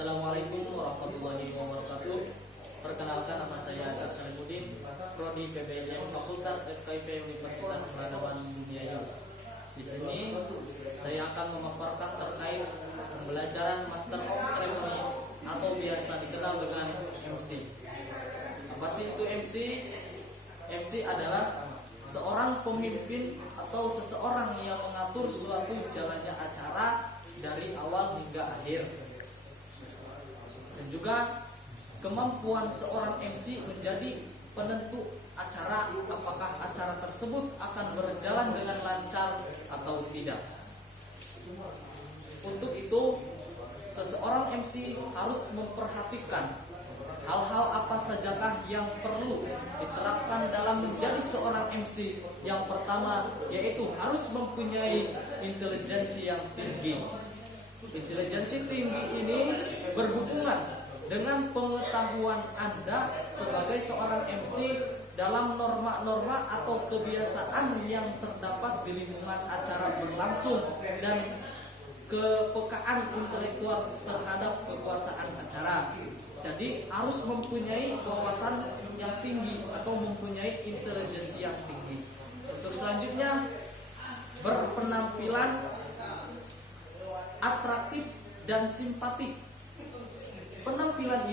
Assalamualaikum warahmatullahi wabarakatuh. Perkenalkan, nama saya Asad Salimuddin, Prodi PBLM Fakultas FKIP Universitas Peradaban Budaya. Di sini saya akan memaparkan terkait pembelajaran Master of Ceremony atau biasa dikenal dengan MC. Apa sih itu MC? MC adalah seorang pemimpin atau seseorang yang mengatur suatu jalannya acara dari awal hingga akhir. Dan juga kemampuan seorang MC menjadi penentu acara, apakah acara tersebut akan berjalan dengan lancar atau tidak. Untuk itu, seseorang MC harus memperhatikan hal-hal apa sajakah yang perlu diterapkan dalam menjadi seorang MC. Yang pertama yaitu harus mempunyai intelijensi yang tinggi. Intelijensi tinggi ini berhubungan dengan pengetahuan Anda sebagai seorang MC dalam norma-norma atau kebiasaan yang terdapat di lingkungan acara berlangsung dan kepekaan intelektual terhadap kekuasaan acara. Jadi harus mempunyai wawasan yang tinggi atau mempunyai intelijensi yang tinggi. Untuk selanjutnya, berpenampilan atraktif dan simpatik. Penampilan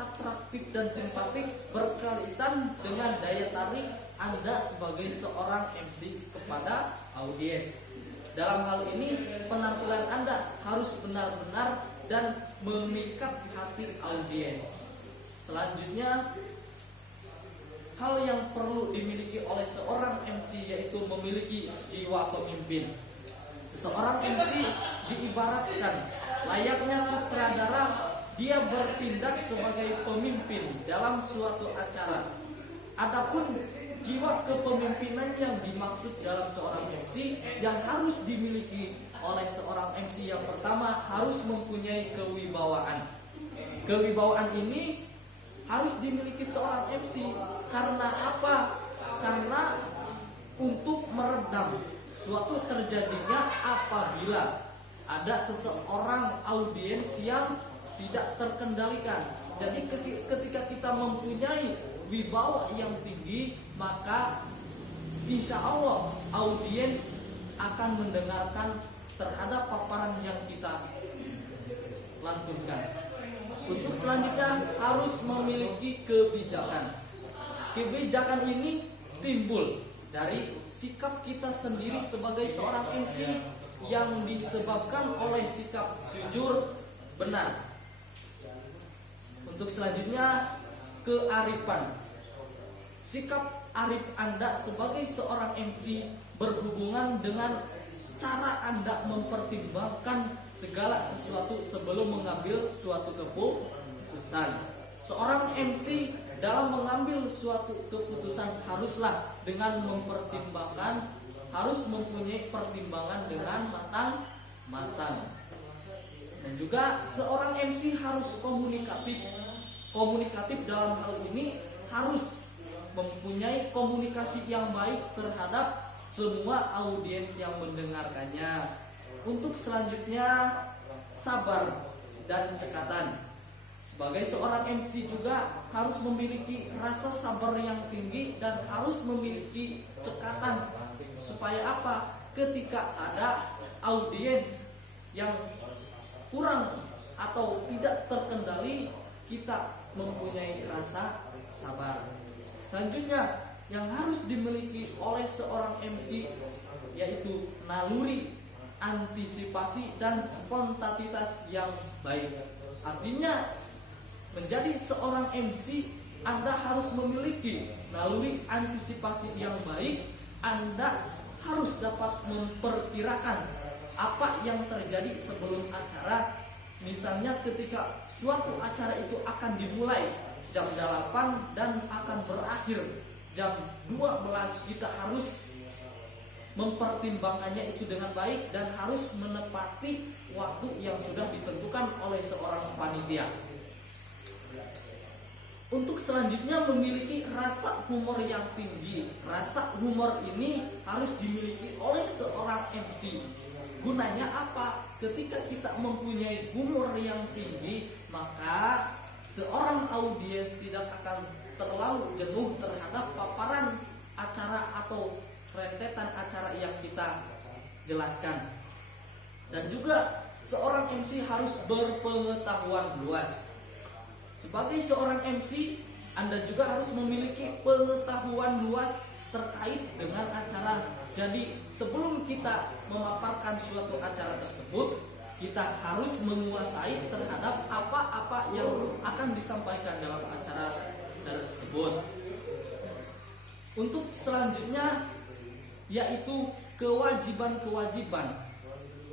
atraktif dan simpatik berkaitan dengan daya tarik Anda sebagai seorang MC kepada audiens. Dalam hal ini, penampilan Anda harus benar-benar dan memikat hati audiens. Selanjutnya, hal yang perlu dimiliki oleh seorang MC yaitu memiliki jiwa pemimpin. Seorang MC diibaratkan layaknya sutradara, dia bertindak sebagai pemimpin dalam suatu acara. Adapun jiwa kepemimpinan yang dimaksud dalam seorang MC yang harus dimiliki oleh seorang MC, yang pertama harus mempunyai kewibawaan. Kewibawaan ini harus dimiliki seorang MC karena apa? Karena untuk meredam suatu terjadinya apabila ada seseorang audiens yang tidak terkendalikan. Jadi ketika kita mempunyai wibawa yang tinggi, maka insya Allah audiens akan mendengarkan terhadap paparan yang kita lantunkan. Untuk selanjutnya harus memiliki kebijakan. Kebijakan ini timbul dari sikap kita sendiri sebagai seorang MC yang disebabkan oleh sikap jujur benar. Untuk selanjutnya, kearifan. Sikap arif Anda sebagai seorang MC berhubungan dengan cara Anda mempertimbangkan segala sesuatu sebelum mengambil suatu keputusan. Seorang MC dalam mengambil suatu keputusan haruslah dengan mempertimbangkan, harus mempunyai pertimbangan dengan matang. Dan juga seorang MC harus komunikatif. Komunikatif dalam hal ini harus mempunyai komunikasi yang baik terhadap semua audiens yang mendengarkannya. Untuk selanjutnya, sabar dan cekatan. Sebagai seorang MC juga harus memiliki rasa sabar yang tinggi dan harus memiliki cekatan. Supaya apa? Ketika ada audiens yang kurang atau tidak terkendali, kita mempunyai rasa sabar. Selanjutnya, yang harus dimiliki oleh seorang MC yaitu naluri, antisipasi, dan spontanitas yang baik. Artinya, menjadi seorang MC, Anda harus memiliki naluri antisipasi yang baik. Anda harus dapat memperkirakan apa yang terjadi sebelum acara. Misalnya ketika suatu acara itu akan dimulai jam 8 dan akan berakhir jam 12, kita harus mempertimbangkannya itu dengan baik dan harus menepati waktu yang sudah ditentukan oleh seorang panitia. Untuk selanjutnya, memiliki rasa humor yang tinggi. Rasa humor ini harus dimiliki oleh seorang MC. Gunanya apa? Ketika kita mempunyai humor yang tinggi, maka seorang audiens tidak akan terlalu jenuh terhadap paparan acara atau rentetan acara yang kita jelaskan. Dan juga seorang MC harus berpengetahuan luas. Sebagai seorang MC, Anda juga harus memiliki pengetahuan luas terkait dengan acara. Jadi sebelum kita memaparkan suatu acara tersebut, kita harus menguasai terhadap apa-apa yang akan disampaikan dalam acara tersebut. Untuk selanjutnya yaitu kewajiban-kewajiban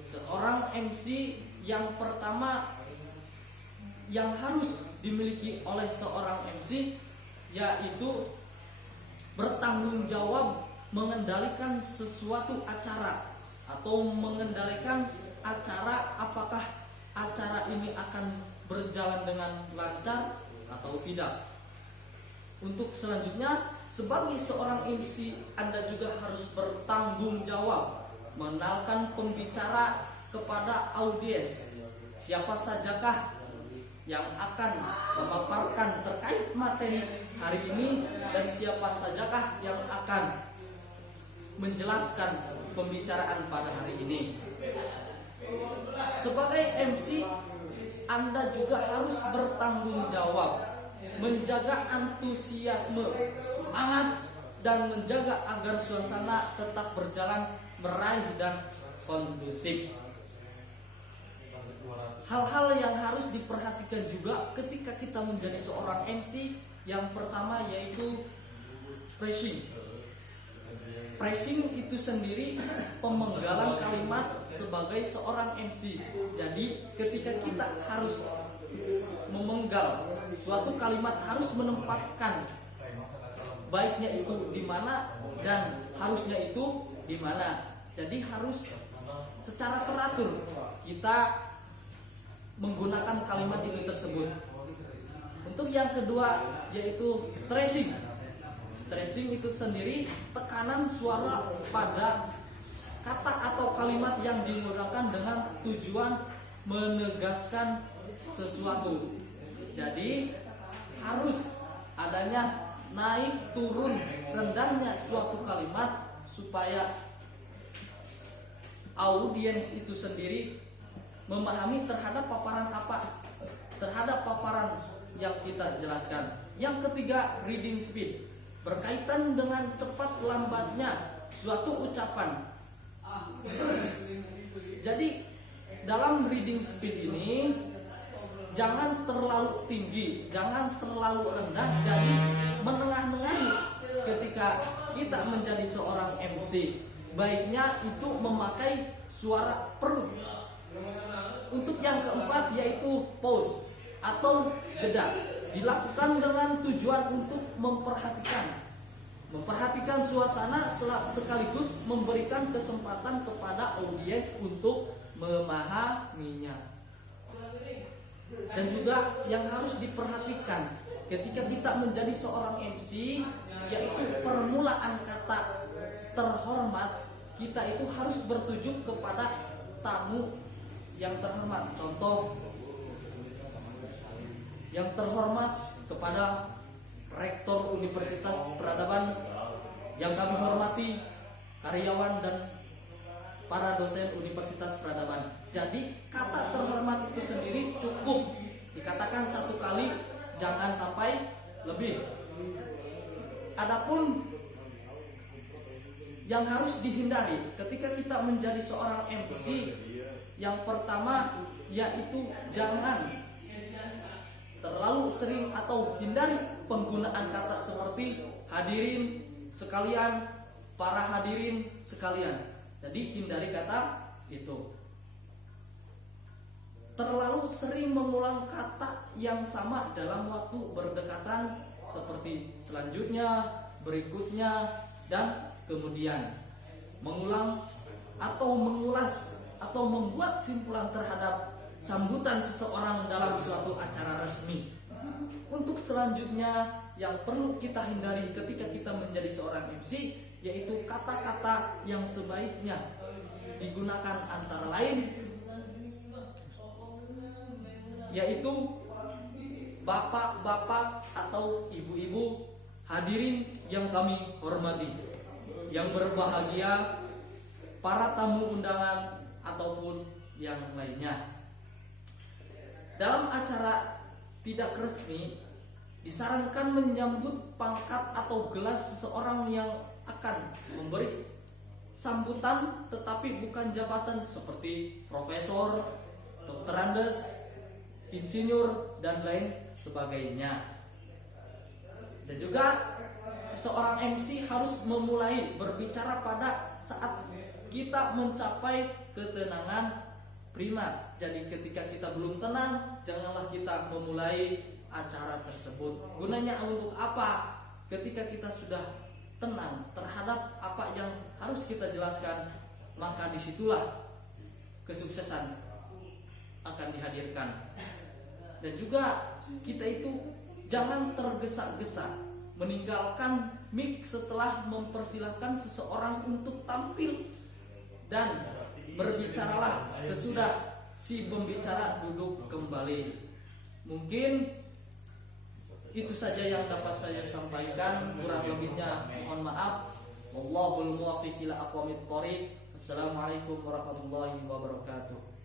seorang MC. Yang pertama yang harus dimiliki oleh seorang MC yaitu bertanggung jawab mengendalikan sesuatu acara atau mengendalikan acara, apakah acara ini akan berjalan dengan lancar atau tidak. Untuk selanjutnya, sebagai seorang MC, Anda juga harus bertanggung jawab mengenalkan pembicara kepada audiens. Siapa sajakah yang akan memaparkan terkait materi hari ini, dan siapa sajakah yang akan menjelaskan pembicaraan pada hari ini. Sebagai MC, Anda juga harus bertanggung jawab menjaga antusiasme, semangat, dan menjaga agar suasana tetap berjalan meraih dan kondusif. Hal-hal yang harus diperhatikan juga ketika kita menjadi seorang MC, yang pertama yaitu phrasing. Phrasing itu sendiri pemenggalan kalimat sebagai seorang MC. Jadi ketika kita harus memenggal suatu kalimat, harus menempatkan baiknya itu di mana dan harusnya itu di mana. Jadi harus secara teratur kita menggunakan kalimat itu tersebut. Untuk yang kedua yaitu stressing. Stressing itu sendiri tekanan suara pada kata atau kalimat yang digunakan dengan tujuan menegaskan sesuatu. Jadi harus adanya naik turun rendahnya suatu kalimat supaya audiens itu sendiri memahami terhadap paparan yang kita jelaskan. Yang ketiga, reading speed. Berkaitan dengan cepat lambatnya suatu ucapan. Jadi dalam reading speed ini jangan terlalu tinggi, jangan terlalu rendah, jadi menengah-nengahi ketika kita menjadi seorang MC. Baiknya itu memakai suara perut. Untuk yang keempat yaitu pause atau jeda, dilakukan dengan tujuan untuk memperhatikan suasana sekaligus memberikan kesempatan kepada audiens untuk memahaminya. Dan juga yang harus diperhatikan ketika kita menjadi seorang MC yaitu permulaan kata terhormat. Kita itu harus bertujuk kepada tamu yang terhormat. Contoh, yang terhormat kepada Rektor Universitas Peradaban yang kami hormati, karyawan dan para dosen Universitas Peradaban. Jadi kata terhormat itu sendiri cukup dikatakan satu kali, jangan sampai lebih. Adapun yang harus dihindari ketika kita menjadi seorang MC, yang pertama yaitu jangan terlalu sering atau hindari penggunaan kata seperti hadirin sekalian, para hadirin sekalian. Jadi hindari kata itu. Terlalu sering mengulang kata yang sama dalam waktu berdekatan seperti selanjutnya, berikutnya, dan kemudian. Mengulang atau mengulas atau membuat simpulan terhadap sambutan seseorang dalam suatu acara resmi. Untuk selanjutnya yang perlu kita hindari ketika kita menjadi seorang MC yaitu kata-kata yang sebaiknya digunakan antara lain yaitu bapak-bapak atau ibu-ibu hadirin yang kami hormati, yang berbahagia, para tamu undangan ataupun yang lainnya. Dalam acara tidak resmi disarankan menyambut pangkat atau gelar seseorang yang akan memberi sambutan, tetapi bukan jabatan seperti profesor, dokter andes, insinyur, dan lain sebagainya. Dan juga seseorang MC harus memulai berbicara pada saat kita mencapai ketenangan prima. Jadi ketika kita belum tenang, janganlah kita memulai acara tersebut. Gunanya untuk apa? Ketika kita sudah tenang terhadap apa yang harus kita jelaskan, maka disitulah kesuksesan akan dihadirkan. Dan juga kita itu jangan tergesa-gesa meninggalkan mic setelah mempersilahkan seseorang untuk tampil, dan berbicaralah sesudah si pembicara duduk kembali. Mungkin itu saja yang dapat saya sampaikan, kurang lebihnya mohon maaf. Wallahul muwaffiq ila aqwamit thoriq. Assalamualaikum warahmatullahi wabarakatuh.